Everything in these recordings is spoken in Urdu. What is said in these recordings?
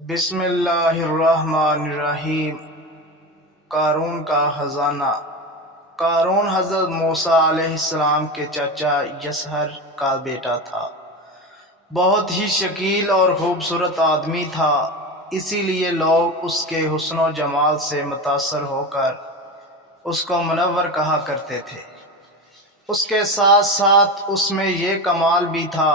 بسم اللہ الرحمن الرحیم۔ قارون کا خزانہ۔ قارون حضرت موسیٰ علیہ السلام کے چچا یسہر کا بیٹا تھا۔ بہت ہی شکیل اور خوبصورت آدمی تھا، اسی لیے لوگ اس کے حسن و جمال سے متاثر ہو کر اس کو منور کہا کرتے تھے۔ اس کے ساتھ ساتھ اس میں یہ کمال بھی تھا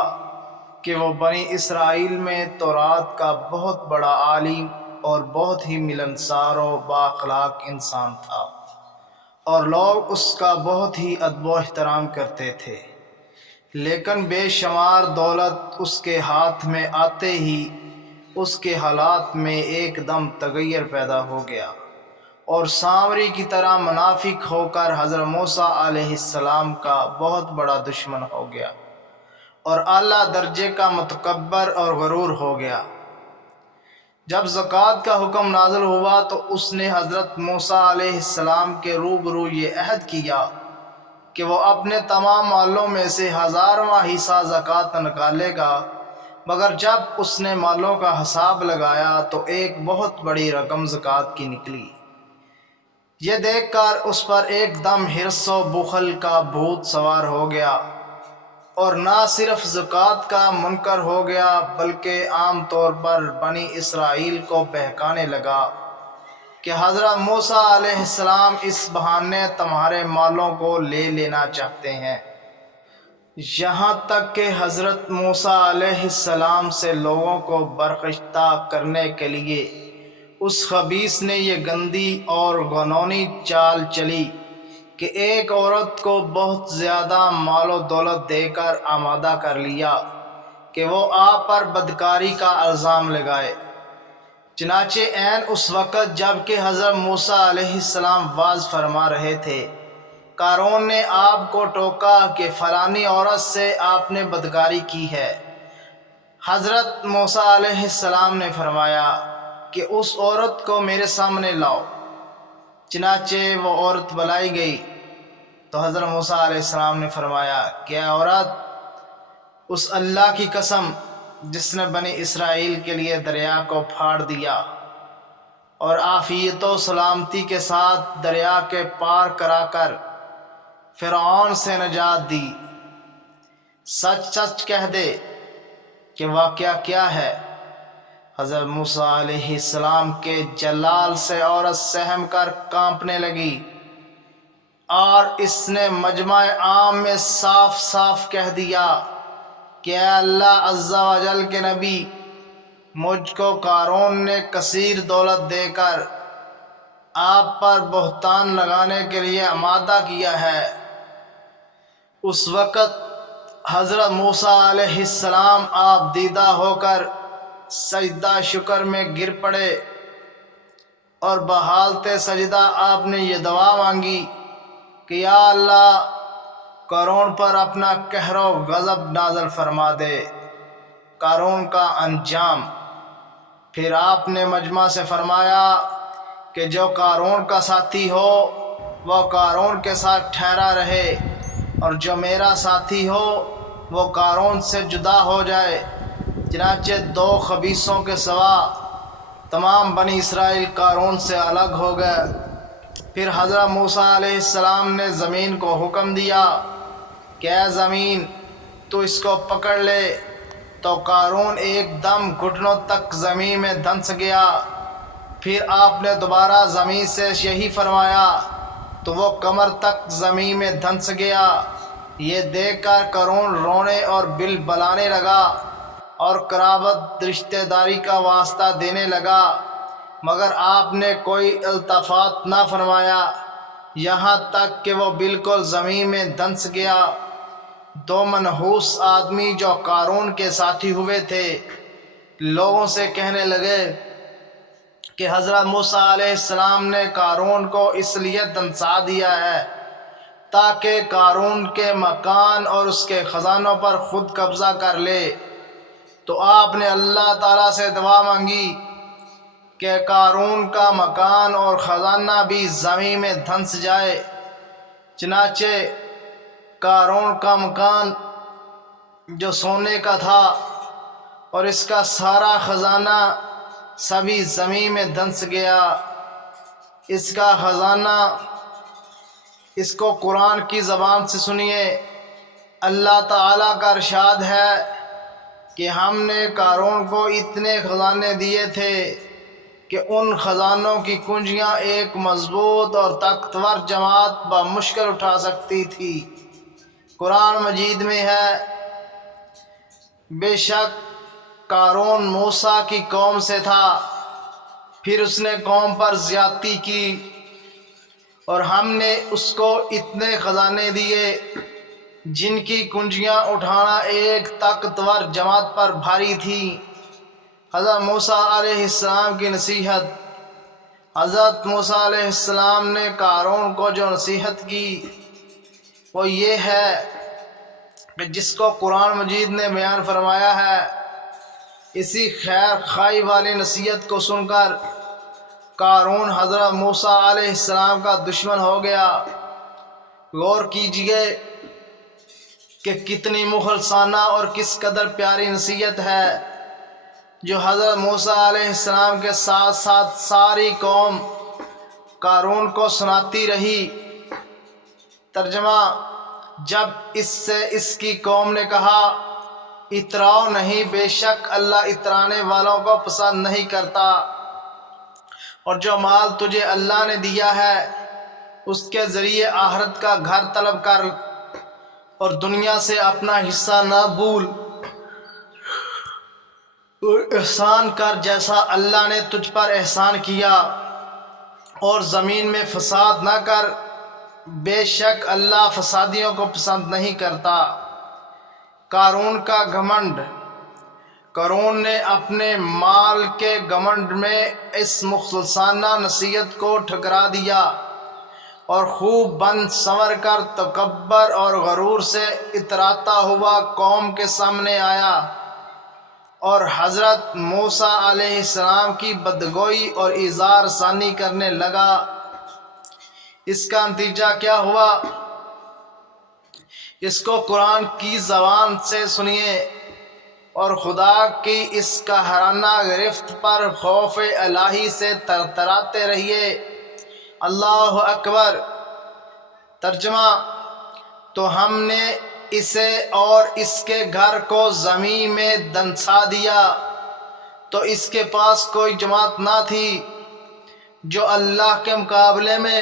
کہ وہ بنی اسرائیل میں تورات کا بہت بڑا عالم اور بہت ہی ملنسار و بااخلاق انسان تھا، اور لوگ اس کا بہت ہی ادب و احترام کرتے تھے۔ لیکن بے شمار دولت اس کے ہاتھ میں آتے ہی اس کے حالات میں ایک دم تغیر پیدا ہو گیا، اور سامری کی طرح منافق ہو کر حضرت موسیٰ علیہ السلام کا بہت بڑا دشمن ہو گیا، اور اعلیٰ درجے کا متکبر اور غرور ہو گیا۔ جب زکوٰۃ کا حکم نازل ہوا تو اس نے حضرت موسیٰ علیہ السلام کے روبرو یہ عہد کیا کہ وہ اپنے تمام مالوں میں سے 1000واں حصہ زکوٰۃ نکالے گا، مگر جب اس نے مالوں کا حساب لگایا تو ایک بہت بڑی رقم زکوٰۃ کی نکلی۔ یہ دیکھ کر اس پر ایک دم حرص و بخل کا بھوت سوار ہو گیا، اور نہ صرف زکوٰۃ کا منکر ہو گیا بلکہ عام طور پر بنی اسرائیل کو بہکانے لگا کہ حضرت موسیٰ علیہ السلام اس بہانے تمہارے مالوں کو لے لینا چاہتے ہیں۔ یہاں تک کہ حضرت موسیٰ علیہ السلام سے لوگوں کو برخشتہ کرنے کے لیے اس خبیث نے یہ گندی اور گھنونی چال چلی کہ ایک عورت کو بہت زیادہ مال و دولت دے کر آمادہ کر لیا کہ وہ آپ پر بدکاری کا الزام لگائے۔ چنانچہ عین اس وقت جب کہ حضرت موسیٰ علیہ السلام وعظ فرما رہے تھے، قارون نے آپ کو ٹوکا کہ فلانی عورت سے آپ نے بدکاری کی ہے۔ حضرت موسیٰ علیہ السلام نے فرمایا کہ اس عورت کو میرے سامنے لاؤ۔ چنانچہ وہ عورت بلائی گئی تو حضرت موسیٰ علیہ السلام نے فرمایا کہ اے عورت، اس اللہ کی قسم جس نے بنی اسرائیل کے لیے دریا کو پھاڑ دیا اور عافیت و سلامتی کے ساتھ دریا کے پار کرا کر فرعون سے نجات دی، سچ سچ کہہ دے کہ واقعہ کیا ہے۔ حضرت موسیٰ علیہ السلام کے جلال سے عورت سہم کر کانپنے لگی، اور اس نے مجمع عام میں صاف صاف کہہ دیا کہ اے اللہ عز و جل کے نبی، مجھ کو قارون نے کثیر دولت دے کر آپ پر بہتان لگانے کے لیے آمادہ کیا ہے۔ اس وقت حضرت موسیٰ علیہ السلام آپ دیدہ ہو کر سجدہ شکر میں گر پڑے، اور بحالت سجدہ آپ نے یہ دعا مانگی کہ یا اللہ، قارون پر اپنا قہر و غضب نازل فرما دے۔ قارون کا انجام۔ پھر آپ نے مجمع سے فرمایا کہ جو قارون کا ساتھی ہو وہ قارون کے ساتھ ٹھہرا رہے، اور جو میرا ساتھی ہو وہ قارون سے جدا ہو جائے۔ چنانچہ 2 خبیثوں کے سوا تمام بنی اسرائیل قارون سے الگ ہو گئے۔ پھر حضرت موسیٰ علیہ السلام نے زمین کو حکم دیا کہ اے زمین، تو اس کو پکڑ لے، تو قارون ایک دم گھٹنوں تک زمین میں دھنس گیا۔ پھر آپ نے دوبارہ زمین سے یہی فرمایا تو وہ کمر تک زمین میں دھنس گیا۔ یہ دیکھ کر قارون رونے اور بل بلانے لگا اور قرابت رشتہ داری کا واسطہ دینے لگا، مگر آپ نے کوئی التفات نہ فرمایا، یہاں تک کہ وہ بالکل زمین میں دھنس گیا۔ 2 منحوس آدمی جو قارون کے ساتھی ہوئے تھے لوگوں سے کہنے لگے کہ حضرت موسیٰ علیہ السلام نے قارون کو اس لیے دھنسا دیا ہے تاکہ قارون کے مکان اور اس کے خزانوں پر خود قبضہ کر لے۔ تو آپ نے اللہ تعالیٰ سے دعا مانگی کہ قارون کا مکان اور خزانہ بھی زمین میں دھنس جائے۔ چنانچہ قارون کا مکان جو سونے کا تھا اور اس کا سارا خزانہ سبھی زمین میں دنس گیا۔ اس کا خزانہ، اس کو قرآن کی زبان سے سنیے۔ اللہ تعالیٰ کا ارشاد ہے کہ ہم نے قارون کو اتنے خزانے دیے تھے کہ ان خزانوں کی کنجیاں ایک مضبوط اور طاقتور جماعت بمشکل اٹھا سکتی تھی۔ قرآن مجید میں ہے، بے شک قارون موسیٰ کی قوم سے تھا، پھر اس نے قوم پر زیادتی کی اور ہم نے اس کو اتنے خزانے دیے جن کی کنجیاں اٹھانا ایک طاقتور جماعت پر بھاری تھی۔ حضرت موسیٰ علیہ السلام کی نصیحت۔ حضرت موسیٰ علیہ السلام نے قارون کو جو نصیحت کی وہ یہ ہے کہ جس کو قرآن مجید نے بیان فرمایا ہے، اسی خیر خواہی والی نصیحت کو سن کر قارون حضرت موسیٰ علیہ السلام کا دشمن ہو گیا۔ غور کیجئے کہ کتنی مخلصانہ اور کس قدر پیاری نصیحت ہے جو حضرت موسیٰ علیہ السلام کے ساتھ ساتھ ساری قوم قارون کو سناتی رہی۔ ترجمہ: جب اس سے اس کی قوم نے کہا اتراؤ نہیں، بے شک اللہ اترانے والوں کو پسند نہیں کرتا، اور جو مال تجھے اللہ نے دیا ہے اس کے ذریعے آخرت کا گھر طلب کر اور دنیا سے اپنا حصہ نہ بھول، اور احسان کر جیسا اللہ نے تجھ پر احسان کیا، اور زمین میں فساد نہ کر، بے شک اللہ فسادیوں کو پسند نہیں کرتا۔ قارون کا گھمنڈ۔ قارون نے اپنے مال کے گھمنڈ میں اس مخلصانہ نصیحت کو ٹھکرا دیا اور خوب بن سنور کر تکبر اور غرور سے اتراتا ہوا قوم کے سامنے آیا اور حضرت موسیٰ علیہ السلام کی بدگوئی اور ایذا رسانی کرنے لگا۔ اس کا نتیجہ کیا ہوا؟ اس کو قرآن کی زبان سے سنیے اور خدا کی اس قاہرانہ گرفت پر خوف الہی سے ترتراتے رہیے۔ اللہ اکبر۔ ترجمہ: تو ہم نے اسے اور اس کے گھر کو زمین میں دنسا دیا تو اس کے پاس کوئی جماعت نہ تھی جو اللہ کے مقابلے میں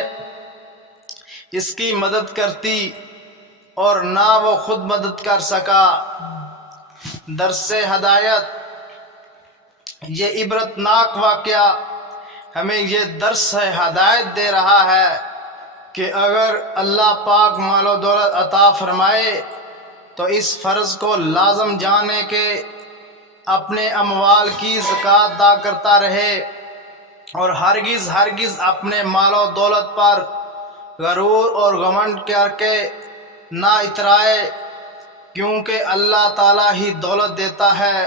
اس کی مدد کرتی، اور نہ وہ خود مدد کر سکا۔ درس ہدایت۔ یہ عبرتناک واقعہ ہمیں یہ درس ہدایت دے رہا ہے کہ اگر اللہ پاک مال و دولت عطا فرمائے تو اس فرض کو لازم جانے کہ اپنے اموال کی زکوٰۃ ادا کرتا رہے اور ہرگز اپنے مال و دولت پر غرور اور گھمنڈ کر کے نہ اترائے، کیونکہ اللہ تعالیٰ ہی دولت دیتا ہے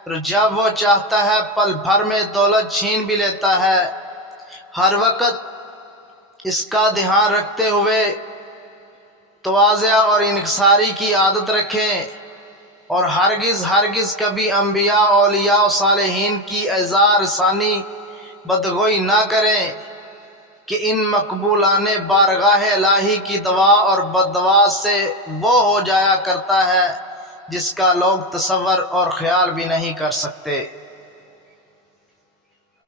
اور جب وہ چاہتا ہے پل بھر میں دولت چھین بھی لیتا ہے۔ ہر وقت اس کا دھیان رکھتے ہوئے تواضع اور انکساری کی عادت رکھیں اور ہرگز کبھی انبیاء، اولیاء و صالحین کی ایذا رسانی، بدگوئی نہ کریں کہ ان مقبولان بارگاہ الہی کی دعا اور بددعا سے وہ ہو جایا کرتا ہے جس کا لوگ تصور اور خیال بھی نہیں کر سکتے۔